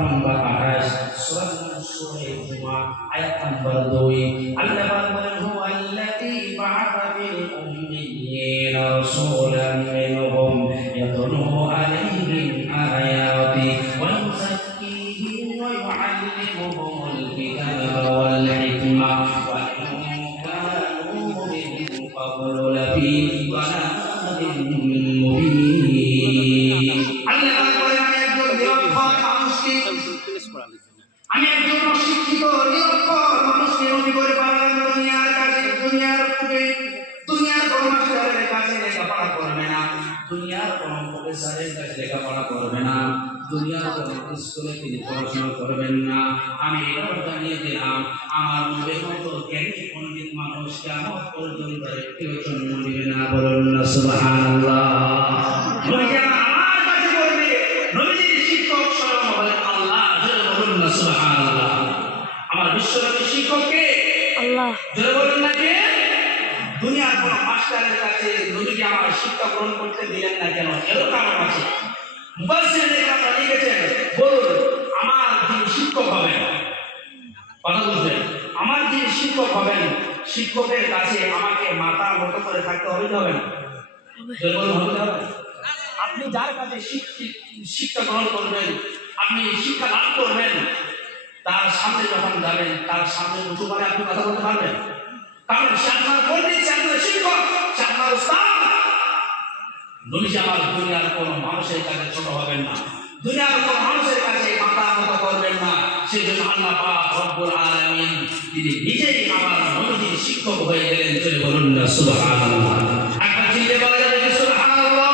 নম্বর 28 সূরা জুমা আয়াত নম্বর 2 আল্লাহ বলেন হুয়াল্লাযী বা'আসা ফিল উম্মিয়্যিনা রাসূলান মিনহুম ইয়াতলু আলাইহিম আয়াতি ওয়া ইউযাক্কিহিম ওয়া ইউআল্লিমুহুমুল কিতাবা ওয়াল হিকমা ওয়া ইন কানূ মিন ক্বাবলু লাফী দালালিন মুবিন। আল্লাহ বলেন আমি একজন অশিক্ষিত নিরক্ষর মানুষকে নবী করে পাঠালাম দুনিয়ার কাছে, দুনিয়ার বুকে, দুনিয়ার কোন মাস্টারের কাছে লেখাপড়া করবে না, দুনিয়ার কোন প্রফেসরের কাছে লেখাপড়া করবে না, দুনিয়ার কোন স্কুলে তিনি পড়াশোনা করবেন না। আমি এটাও জানিয়ে দিলাম আমার নবীর মতো জ্ঞানী পণ্ডিত মানুষ কিয়ামত পর্যন্ত একটিও জন্ম নেবে না। বলুন না সুবহানাল্লাহ। আমার বিশ্বনবী শিক্ষক কে? আল্লাহ। যারা বলেন না যে দুনিয়ার কোন মাস্টারের কাছে নবীকে আমার শিক্ষা গ্রহণ করতে দিলেন না কেন? এরও কারণ আছে। মুফাসসিরিনে কেরাম লিখেছেন, বলুন আমার যিনি শিক্ষক হবেন, কথা বুঝবেন, আমার যিনি শিক্ষক হবেন শিক্ষকের কাছে আমাকে মাথার মতো করে থাকতে হবে কি হবে না? বলুন হবে না? আপনি যার কাছে শিক্ষা গ্রহণ করবেন, আপনি শিক্ষা লাভ করবেন, তার সামনে যখন যাবেন তার সামনে উঁচু করে আপনি কথা বলতে পারবেন? কারণ সে আপনার পণ্ডিত, সে আপনার শিক্ষক, সে আপনার উস্তাদ। নবী আমার দুনিয়ার কোন মানুষের কাছে ছোট হবেন না, দুনিয়ার কোন মানুষের কাছে মাথা নত করবেন না। সেই জন্য আল্লাহ পাক রব্বুল আলামিন তিনি নিজেই আমার নবীর শিক্ষক হয়ে গেলেন। চলে বলুন না সুবহানাল্লাহ। একবার চিল্লে বলা যাবে কি সুবহানাল্লাহ?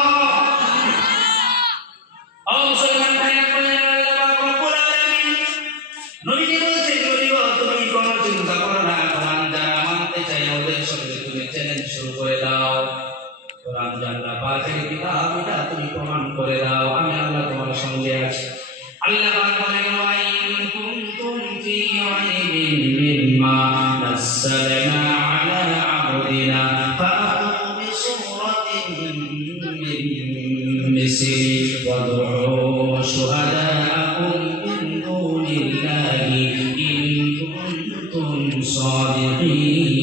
ও মুসলমান ভাইরা বলেন আল্লাহ পাক রব্বুল আলামিন নবীকে বলছেন, নবী গো তুমি কোনো চিন্তা করো না, কোরআন যারা মানতে চায় ওদের সঙ্গে তুমি চ্যালেঞ্জ শুরু করে দাও। কোরআন আল্লাহ পাকের কিতাব, এটা তুমি প্রমাণ করে দাও আমি আল্লাহ তোমার সঙ্গে আছি। আল্লাহ পাক বলেন ওয়া ইন কুনতুম ফি রাইবিন মিম্মা নাযালনা আলা আবদিনা ফাআতু বিসূরাতিন মিন মিসলিহি ওয়াদউ শুহাদাআকুম মিন দুনিল্লাহি ইন কুনতুম সাদিকিন।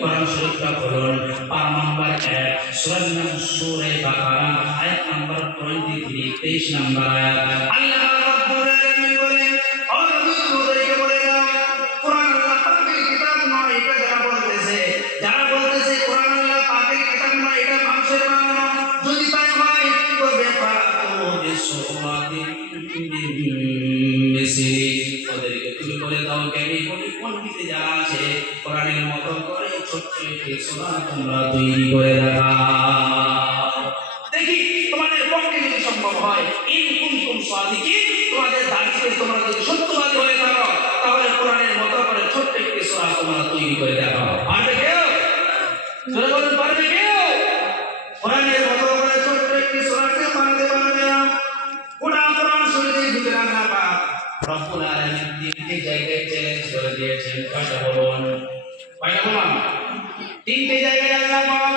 কোরআন শরীফটা পড়ুন 5 নম্বর 1 সূরা বাকারা আয়াত নম্বর 23, 23 নম্বর আয়াত। আল্লাহ রাব্বুল আলামিন বলেন, ও নবী তোমাদেরকে বলে দাও কোরআন আল্লাহ পাকের কিতাব নয়, এটা যারা বলতেছে কোরআন আল্লাহ পাকের কিতাব নয়, এটা মানুষের বানানো, যদি তাই হয় কি করবে? ফাতু বিসূরাতিন মিন মিসলিহি, ওদেরকে তুমি বলে দাও জ্ঞানী পণ্ডিত যারা আছে কোরআনের মতো করে ছোট্ট একটি সূরা তোমরা তৈরি করে দেখাও, দেখি তোমাদের পক্ষে যদি সম্ভব হয়। ইন কুনতুম সাদিকিন, তোমাদের দাবিতে তোমরা যদি সত্যবাদী হয়ে থাকো তাহলে কোরআনের মতো করে ছোট্ট একটি সূরা তোমরা তৈরি করে দেখাও। পারবে কেউ? জোরে বলুন পারবে কেউ? কোরআনের মতো করে ছোট্ট একটি সূরা কেউ পারবে না। কোরআন শরীফে ভিতরে আল্লাহ পাক রব্বুল আলামিন তিনটি জায়গায় চ্যালেঞ্জ করে দিয়েছেন। কয়টা বলুন? কয়টা বলুন? তিনটি জায়গায় আল্লাহ